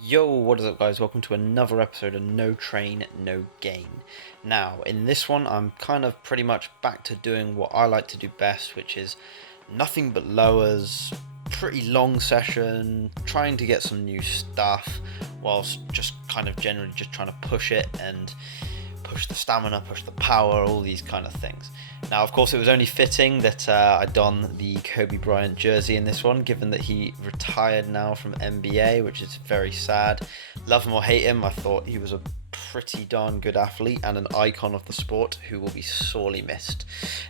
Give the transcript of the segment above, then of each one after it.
Yo, what is up guys? Welcome to another episode of No Train, No Gain. Now, in this one, I'm kind of pretty much back to doing what I like to do best, which is nothing but lowers, pretty long session, trying to get some new stuff, whilst just kind of generally just trying to push it and push the stamina, push the power, all these kind of things. Now, of course, it was only fitting that I don the Kobe Bryant jersey in this one, given that he retired now from NBA, which is very sad. Love him or hate him, I thought he was a pretty darn good athlete and an icon of the sport who will be sorely missed.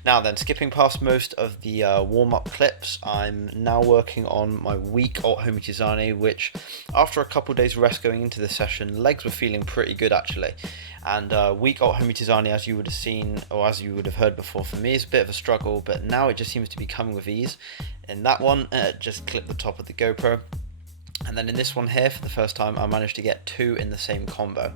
Now then, skipping past most of the warm-up clips, I'm now working on my weak alt Homikizane, which after a couple days rest going into the session, legs were feeling pretty good actually. And weak alt Homikizane, as you would have seen or as you would have heard before, for me is a bit of a struggle, but now it just seems to be coming with ease. In that one, just clip the top of the GoPro. And then in this one here, for the first time, I managed to get two in the same combo.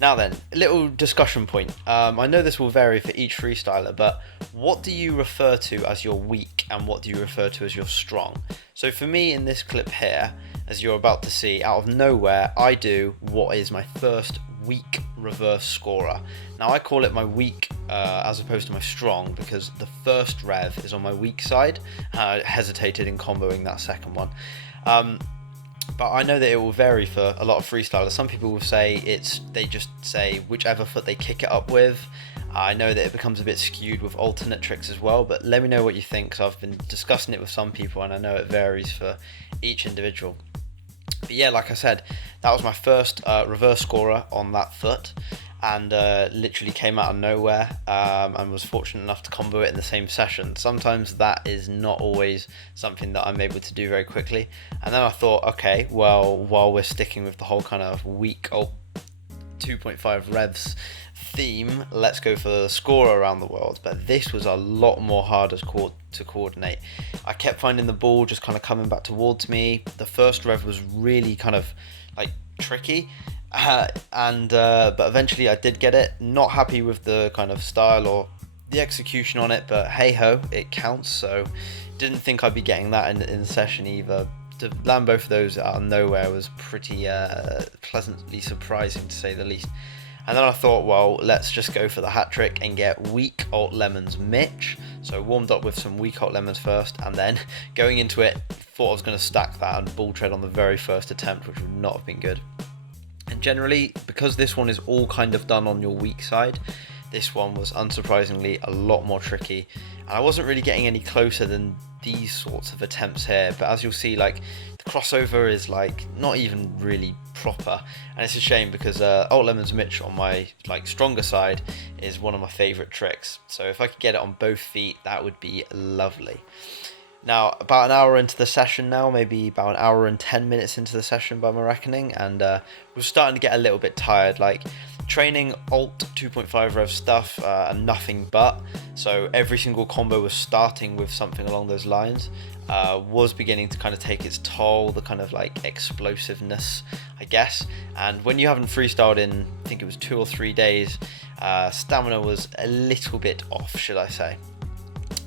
Now then, a little discussion point. I know this will vary for each freestyler, but what do you refer to as your weak and what do you refer to as your strong? So for me in this clip here, as you're about to see, out of nowhere, I do what is my first weak reverse Skora. Now I call it my weak as opposed to my strong because the first rev is on my weak side. I hesitated in comboing that second one. But I know that it will vary for a lot of freestylers. Some people will say they just say whichever foot they kick it up with. I know that it becomes a bit skewed with alternate tricks as well, but let me know what you think, because I've been discussing it with some people and I know it varies for each individual. But yeah, like I said, that was my first reverse Skora on that foot, and literally came out of nowhere, and was fortunate enough to combo it in the same session. Sometimes that is not always something that I'm able to do very quickly. And then I thought, okay, well, while we're sticking with the whole kind of weak 2.5 revs theme, let's go for the Skora around the world. But this was a lot more harder to coordinate. I kept finding the ball just kind of coming back towards me. The first rev was really kind of like tricky. But eventually I did get it. Not happy with the kind of style or the execution on it, but hey ho, it counts. So didn't think I'd be getting that in the session either. To land both of those out of nowhere was pretty pleasantly surprising, to say the least. And then I thought, well, let's just go for the hat trick and get weak alt lemons Mitch. So warmed up with some weak alt lemons first, and then going into it, thought I was going to stack that and bull tread on the very first attempt, which would not have been good. And generally, because this one is all kind of done on your weak side, this one was unsurprisingly a lot more tricky. And I wasn't really getting any closer than these sorts of attempts here, but as you'll see, like, the crossover is like not even really proper, and it's a shame because alt lemons Mitch on my like stronger side is one of my favorite tricks. So if I could get it on both feet, that would be lovely. Now, about an hour into the session now, maybe about an hour and 10 minutes into the session by my reckoning, and we're starting to get a little bit tired. Like, training alt 2.5 rev stuff and nothing but, so every single combo was starting with something along those lines, was beginning to kind of take its toll, the kind of like explosiveness, I guess. And when you haven't freestyled in, I think it was 2 or 3 days, stamina was a little bit off, should I say.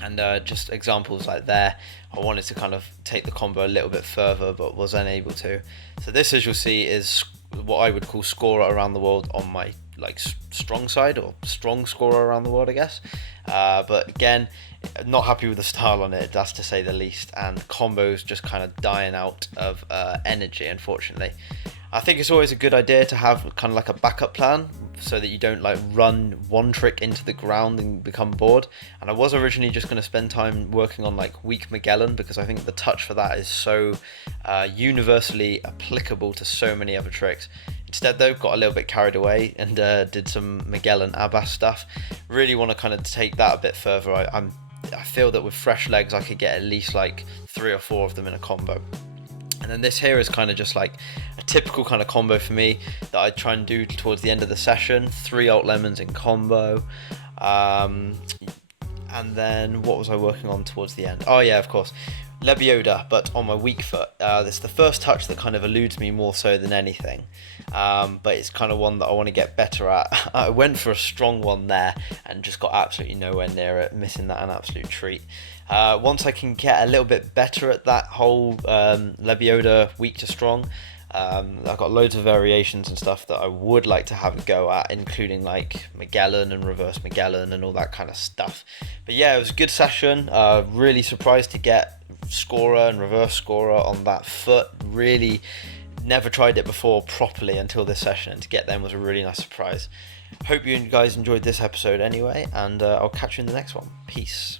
And just examples like there, I wanted to kind of take the combo a little bit further, but was unable to. So this, as you'll see, is what I would call Skora around the world on my like strong side, or strong Skora around the world, I guess. But again, not happy with the style on it, that's to say the least, and combos just kind of dying out of energy, unfortunately. I think it's always a good idea to have kind of like a backup plan so that you don't like run one trick into the ground and become bored. And I was originally just going to spend time working on like weak Magellan, because I think the touch for that is so universally applicable to so many other tricks. Instead though, got a little bit carried away and did some Magellan Abbas stuff. Really want to kind of take that a bit further. I feel that with fresh legs I could get at least like 3 or 4 of them in a combo. And then this here is kind of just like a typical kind of combo for me that I try and do towards the end of the session. 3 alt lemons in combo. And then what was I working on towards the end? Oh yeah, of course. Lebioda, but on my weak foot. This is the first touch that kind of eludes me more so than anything. But it's kind of one that I want to get better at. I went for a strong one there and just got absolutely nowhere near it, missing that an absolute treat. Once I can get a little bit better at that whole Lebioda weak to strong, I've got loads of variations and stuff that I would like to have a go at, including like Magellan and reverse Magellan and all that kind of stuff. But yeah, it was a good session. Really surprised to get Skora and reverse Skora on that foot. Really never tried it before properly until this session, and to get them was a really nice surprise. Hope you guys enjoyed this episode anyway, and I'll catch you in the next one. Peace.